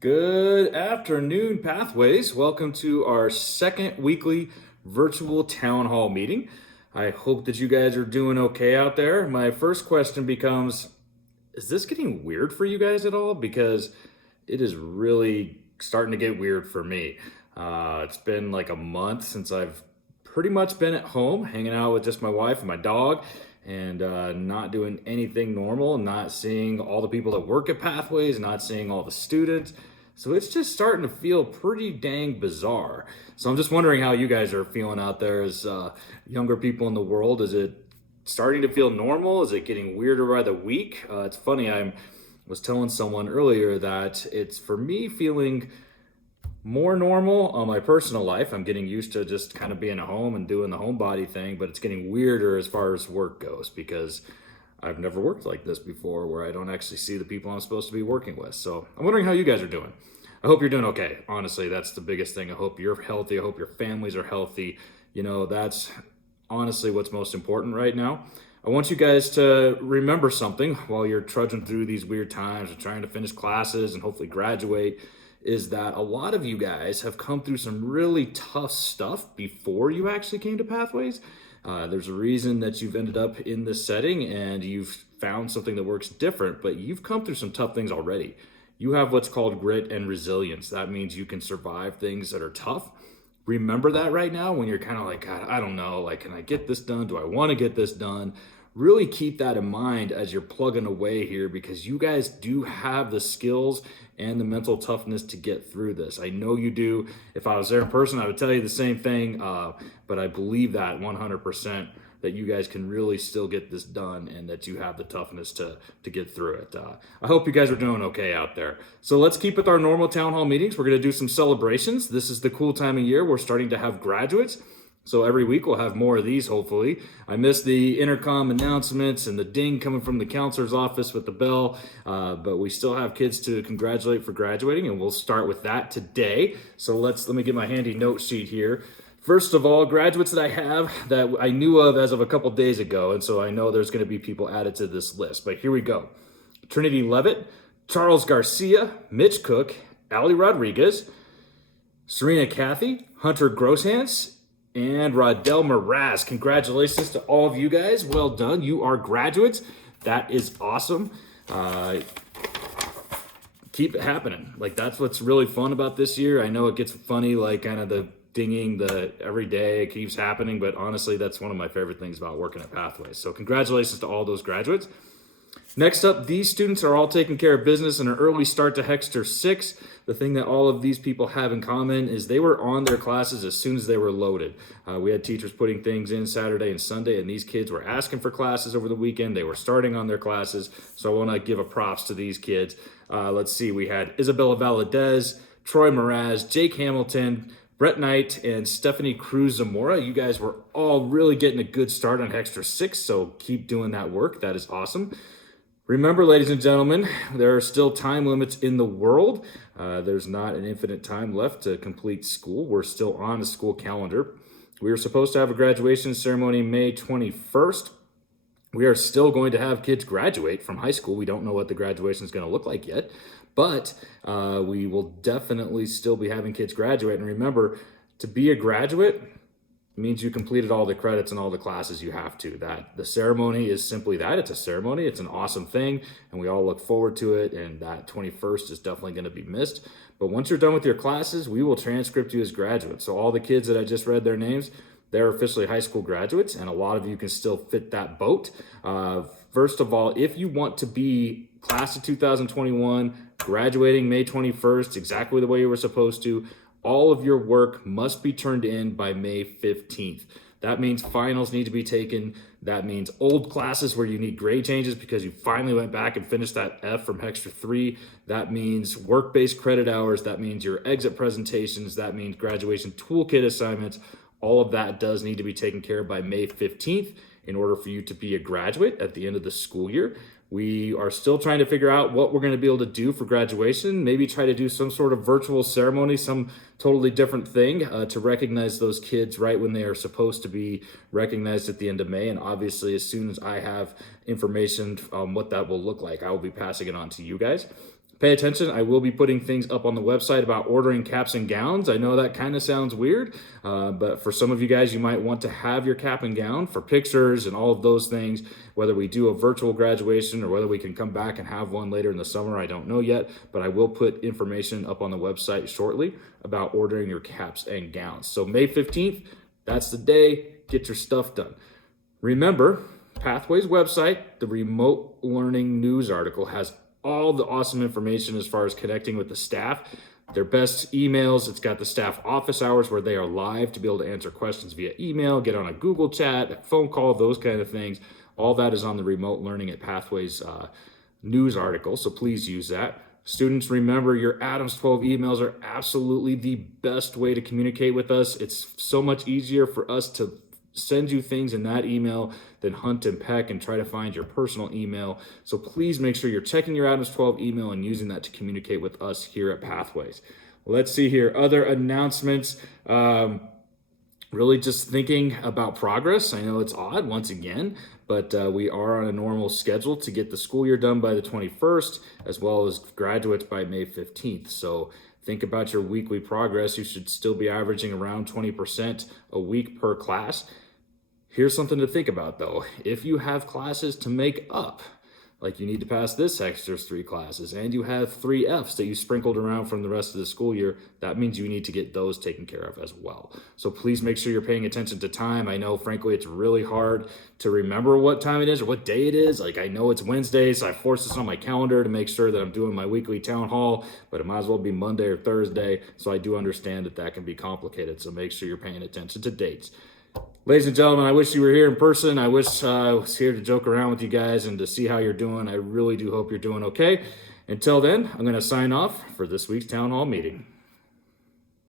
Good afternoon, Pathways. Welcome to our second weekly virtual town hall meeting. I hope that you guys are doing okay out there. My first question becomes, is this getting weird for you guys at all? Because it is really starting to get weird for me. It's been like a month since I've pretty much been at home, hanging out with just my wife and my dog, and not doing anything normal, not seeing all the people that work at Pathways, not seeing all the students. So it's just starting to feel pretty dang bizarre. So I'm just wondering how you guys are feeling out there as younger people in the world. Is it starting to feel normal? Is it getting weirder by the week? It's funny, I was telling someone earlier that it's for me feeling more normal on my personal life. I'm getting used to just kind of being at home and doing the homebody thing, but it's getting weirder as far as work goes because I've never worked like this before where I don't actually see the people I'm supposed to be working with. So I'm wondering how you guys are doing. I hope you're doing okay. Honestly, that's the biggest thing. I hope you're healthy. I hope your families are healthy. That's honestly what's most important right now. I want you guys to remember something while you're trudging through these weird times and trying to finish classes and hopefully graduate is that a lot of you guys have come through some really tough stuff before you actually came to Pathways. There's a reason that you've ended up in this setting and you've found something that works different, but you've come through some tough things already. You have what's called grit and resilience. That means you can survive things that are tough. Remember that right now when you're kind of like, God, I don't know, like, can I get this done? Do I want to get this done? Really keep that in mind as you're plugging away here because you guys do have the skills and the mental toughness to get through this. I know you do. If I was there in person, I would tell you the same thing, but I believe that 100% that you guys can really still get this done and that you have the toughness to get through it. I hope you guys are doing okay out there. So let's keep with our normal town hall meetings. We're going to do some celebrations. This is the cool time of year. We're starting to have graduates. So every week we'll have more of these, hopefully. I missed the intercom announcements and the ding coming from the counselor's office with the bell, but we still have kids to congratulate for graduating, and we'll start with that today. So let me get my handy note sheet here. First of all, graduates that I have that I knew of as of a couple days ago, and so I know there's going to be people added to this list, but here we go. Trinity Levitt, Charles Garcia, Mitch Cook, Ali Rodriguez, Serena Cathy, Hunter Grosshans, and Rodell Mraz. Congratulations to all of you guys. Well done. You are graduates. That is awesome. Keep it happening. Like, that's what's really fun about this year. I know it gets funny, like kind of the dinging, the every day it keeps happening, but honestly, that's one of my favorite things about working at Pathways. So congratulations to all those graduates. Next up, these students are all taking care of business and an early start to Hexter 6. The thing that all of these people have in common is they were on their classes as soon as they were loaded. We had teachers putting things in Saturday and Sunday, and these kids were asking for classes over the weekend. They were starting on their classes, so I want to give a props to these kids. Let's see, we had Isabella Valadez, Troy Mraz, Jake Hamilton, Brett Knight, and Stephanie Cruz Zamora. You guys were all really getting a good start on Hexter 6, so keep doing that work. That is awesome. Remember, ladies and gentlemen, there are still time limits in the world. There's not an infinite time left to complete school. We're still on a school calendar. We were supposed to have a graduation ceremony May 21st. We are still going to have kids graduate from high school. We don't know what the graduation is going to look like yet, but we will definitely still be having kids graduate. And remember, to be a graduate means you completed all the credits and all the classes you have to. That the ceremony is simply that. It's a ceremony. It's an awesome thing, and we all look forward to it, and that 21st is definitely going to be missed. But once you're done with your classes, we will transcript you as graduates. So all the kids that I just read their names, they're officially high school graduates, and a lot of you can still fit that boat. First of all, if you want to be class of 2021, graduating May 21st, exactly the way you were supposed to, all of your work must be turned in by May 15th. That means finals need to be taken. That means old classes where you need grade changes because you finally went back and finished that F from Hexter 3. That means work-based credit hours. That means your exit presentations. That means graduation toolkit assignments. All of that does need to be taken care of by May 15th in order for you to be a graduate at the end of the school year. We are still trying to figure out what we're going to be able to do for graduation. Maybe try to do some sort of virtual ceremony, some totally different thing to recognize those kids right when they are supposed to be recognized at the end of May. And obviously, as soon as I have information on what that will look like, I will be passing it on to you guys. pay attention. I will be putting things up on the website about ordering caps and gowns. I know that kind of sounds weird, but for some of you guys, you might want to have your cap and gown for pictures and all of those things, whether we do a virtual graduation or whether we can come back and have one later in the summer. I don't know yet, but I will put information up on the website shortly about ordering your caps and gowns. So May 15th, that's the day. Get your stuff done. Remember, Pathways website, the remote learning news article has all the awesome information as far as connecting with the staff, their best emails. It's got the staff office hours where they are live to be able to answer questions via email, get on a Google chat, phone call, those kind of things. All that is on the remote learning at Pathways news article, so please use that. Students, remember, your Adams 12 emails are absolutely the best way to communicate with us. It's so much easier for us to send you things in that email than hunt and peck and try to find your personal email. So please make sure you're checking your Adams 12 email and using that to communicate with us here at Pathways. Let's see here. Other announcements. Really just thinking about progress. I know it's odd once again, but we are on a normal schedule to get the school year done by the 21st, as well as graduates by May 15th. So think about your weekly progress. You should still be averaging around 20% a week per class. Here's something to think about though. If you have classes to make up, like you need to pass this extra 3 classes, and you have 3 Fs that you sprinkled around from the rest of the school year, that means you need to get those taken care of as well. So please make sure you're paying attention to time. I know, frankly, it's really hard to remember what time it is or what day it is. Like, I know it's Wednesday, so I force this on my calendar to make sure that I'm doing my weekly town hall, but it might as well be Monday or Thursday. So I do understand that that can be complicated. So make sure you're paying attention to dates. Ladies and gentlemen, I wish you were here in person. I wish I was here to joke around with you guys and to see how you're doing. I really do hope you're doing okay. Until then, I'm going to sign off for this week's town hall meeting.